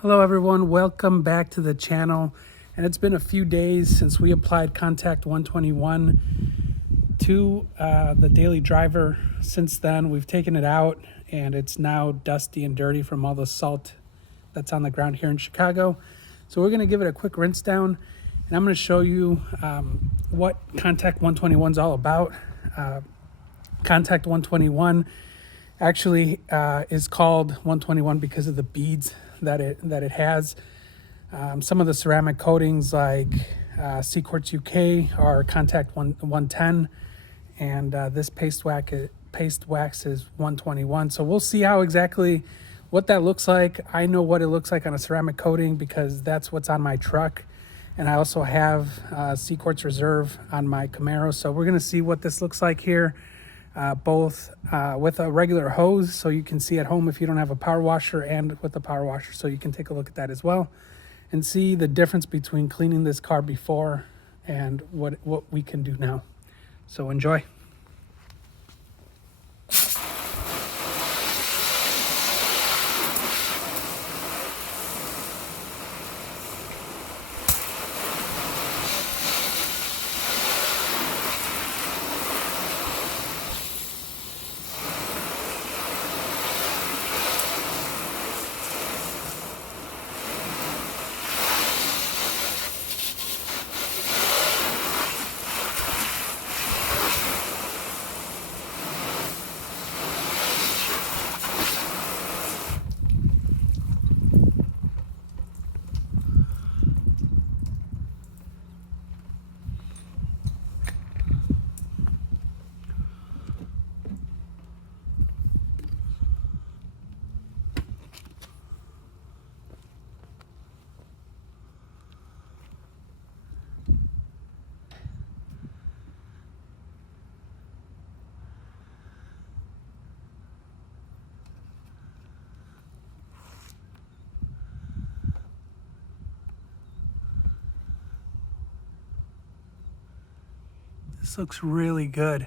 Hello everyone, welcome back to the channel. And it's been a few days since we applied Contact 121 to the daily driver. Since then, we've taken it out and it's now dusty and dirty from all the salt that's on the ground here in Chicago. So we're gonna give it a quick rinse down and I'm gonna show you what Contact 121 is all about. Contact 121 actually is called 121 because of the beads that it has. Some of the ceramic coatings like Quartz UK are Contact 110, and this paste wax is 121. So we'll see how exactly what that looks like. I know what it looks like on a ceramic coating because that's what's on my truck, and I also have Quartz Reserve on my Camaro. So we're gonna see what this looks like here. Both with a regular hose so you can see at home if you don't have a power washer, and with a power washer so you can take a look at that as well and see the difference between cleaning this car before and what we can do now. So enjoy. This looks really good.